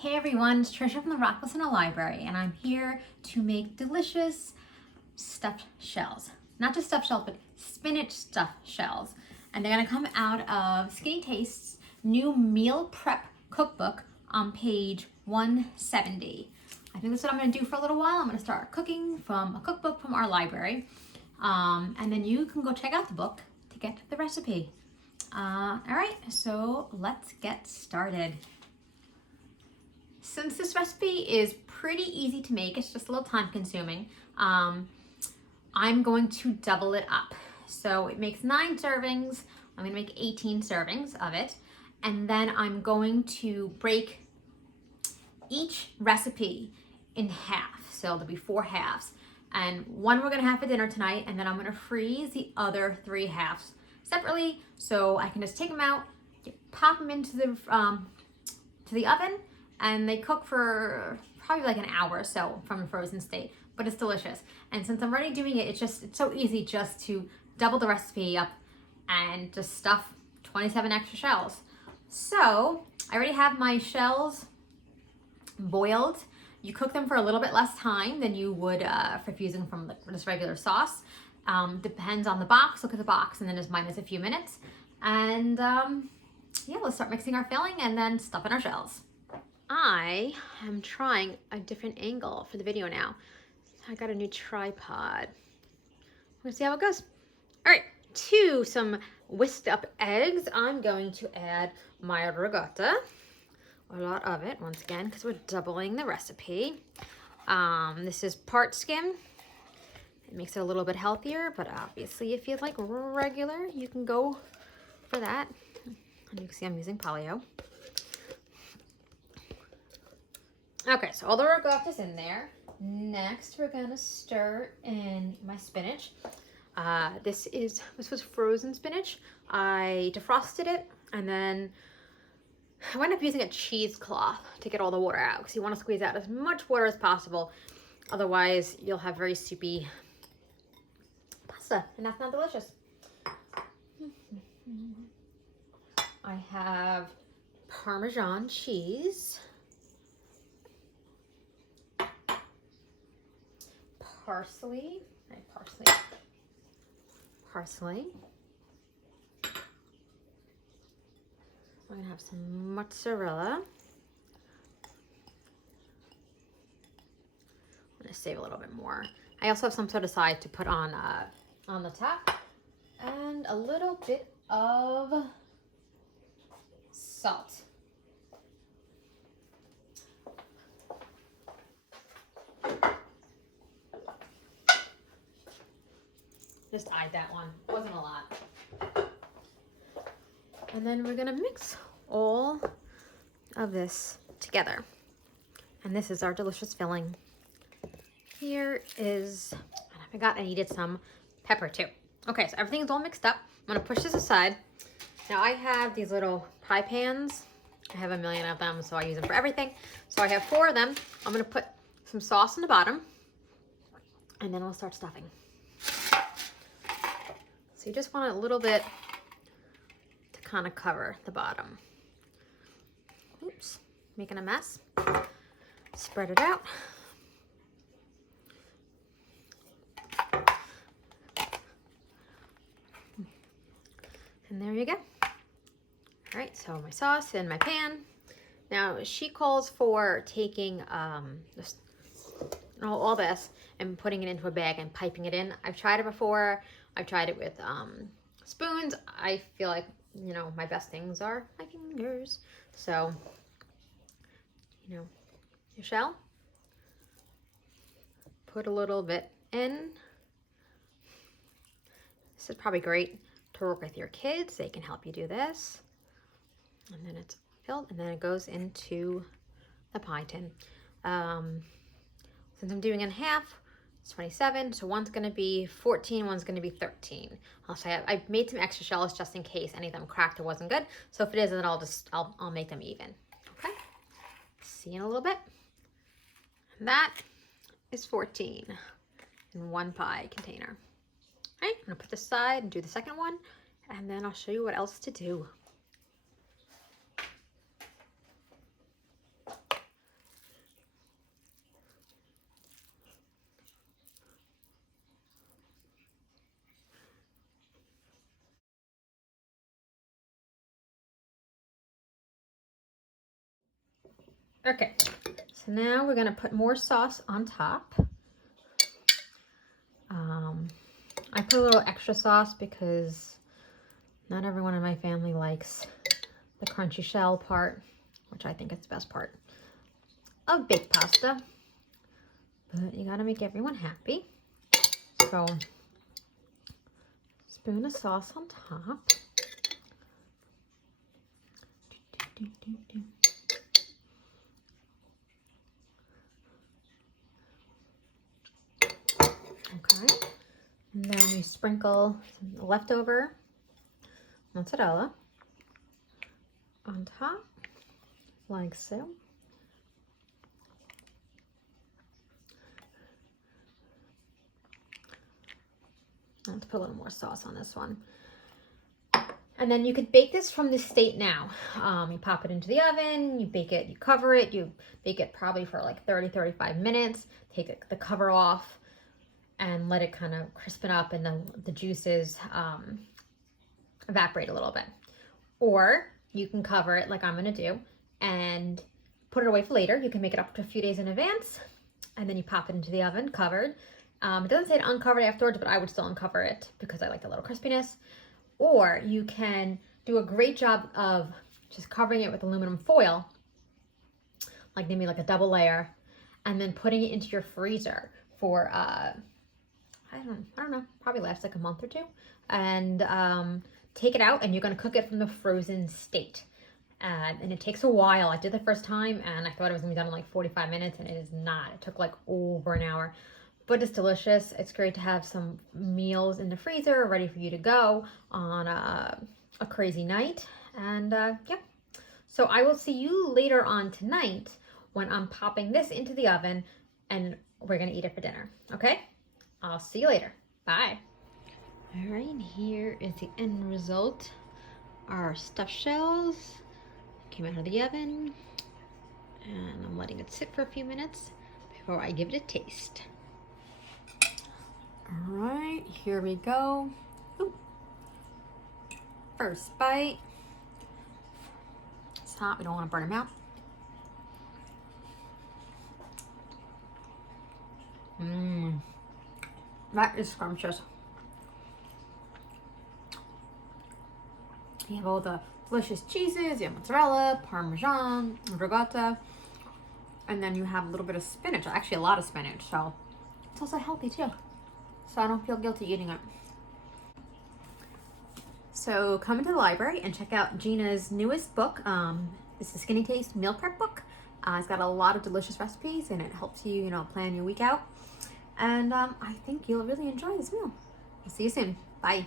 Hey everyone, it's Tricia from the Rockville Library, and I'm here to make delicious stuffed shells. Not just stuffed shells, but spinach stuffed shells. And they're gonna come out of SkinnyTaste's new meal prep cookbook on page 170. I think that's what I'm gonna do for a little while. I'm gonna start cooking from a cookbook from our library. And then you can go check out the book to get the recipe. All right, so let's get started. Since this recipe is pretty easy to make, it's just a little time consuming, I'm going to double it up. So it makes 9 servings. I'm gonna make 18 servings of it. And then I'm going to break each recipe in half. So there'll be 4 halves. And one we're gonna have for dinner tonight, and then I'm gonna freeze the other 3 halves separately, so I can just take them out, pop them into the oven, and they cook for probably like an hour or so from a frozen state, but it's delicious. And since I'm already doing it, it's so easy just to double the recipe up and just stuff 27 extra shells. So I already have my shells boiled. You cook them for a little bit less time than you would for using from just regular sauce. Depends on the box. Look at the box, and then just minus a few minutes. And yeah, let's start mixing our filling and then stuffing our shells. I am trying a different angle for the video now. I got a new tripod. We'll see how it goes. All right, to some whisked up eggs, I'm going to add my ricotta. A lot of it, once again, because we're doubling the recipe. This is part skim. It makes it a little bit healthier, but obviously if you like regular, you can go for that. And you can see I'm using polio. Okay, so all the ricotta's in there. Next, we're gonna stir in my spinach. This was frozen spinach. I defrosted it, and then I wound up using a cheesecloth to get all the water out, because you want to squeeze out as much water as possible. Otherwise, you'll have very soupy pasta, and that's not delicious. I have Parmesan cheese, parsley. I'm gonna have some mozzarella. I'm gonna save a little bit more. I also have some set aside to put on the top, and a little bit of salt. Just eyed that one. Wasn't a lot. And then we're gonna mix all of this together. And this is our delicious filling. Here is, and I forgot I needed some pepper too. Okay, so everything's all mixed up. I'm gonna push this aside. Now I have these little pie pans. I have a million of them, so I use them for everything. So I have 4 of them. I'm gonna put some sauce in the bottom, and then I'll start stuffing. So you just want a little bit to kind of cover the bottom. Oops, making a mess. Spread it out. And there you go. All right, so my sauce in my pan. Now she calls for taking all this and putting it into a bag and piping it in. I've tried it before. I've tried it with spoons. I feel like, you know, my best things are my fingers. So, you know, your shell, put a little bit in. This is probably great to work with your kids. They can help you do this. And then it's filled, and then it goes into the pie tin. Since I'm doing it in half, it's 27, so one's gonna be 14, one's gonna be 13. Also, I made some extra shells just in case any of them cracked or wasn't good. So if it is, then I'll make them even. Okay. See you in a little bit. And that is 14 in one pie container. All right, I'm gonna put this aside and do the second one, and then I'll show you what else to do. Okay, so now we're gonna put more sauce on top. I put a little extra sauce because not everyone in my family likes the crunchy shell part, which I think is the best part of baked pasta. But you gotta make everyone happy. So, spoon of sauce on top. Okay, and then we sprinkle some leftover mozzarella on top, like so. Let's put a little more sauce on this one. And then you could bake this from this state now. You pop it into the oven, you bake it, you cover it, you bake it probably for like 30-35 minutes. Take the cover off and let it kind of crispen up and the juices evaporate a little bit. Or you can cover it like I'm gonna do and put it away for later. You can make it up to a few days in advance and then you pop it into the oven covered. It doesn't say to uncover it afterwards, but I would still uncover it because I like the little crispiness. Or you can do a great job of just covering it with aluminum foil, like maybe like a double layer, and then putting it into your freezer for, I don't know, probably lasts like a month or two. And take it out and you're gonna cook it from the frozen state. And it takes a while. I did the first time and I thought it was gonna be done in like 45 minutes and it is not. It took like over an hour. But it's delicious. It's great to have some meals in the freezer ready for you to go on a crazy night. And yeah, so I will see you later on tonight when I'm popping this into the oven and we're gonna eat it for dinner, okay? I'll see you later. Bye. All right, and here is the end result. Our stuffed shells came out of the oven and I'm letting it sit for a few minutes before I give it a taste. All right, here we go. Ooh. First bite. It's hot, we don't want to burn them out. That is scrumptious. You have all the delicious cheeses, you have mozzarella, parmesan, ricotta, and then you have a little bit of spinach, actually a lot of spinach, so it's also healthy too. So I don't feel guilty eating it. So come into the library and check out Gina's newest book. It's the SkinnyTaste Meal Prep book. It's got a lot of delicious recipes and it helps you, plan your week out. And I think you'll really enjoy this meal. I'll see you soon. Bye.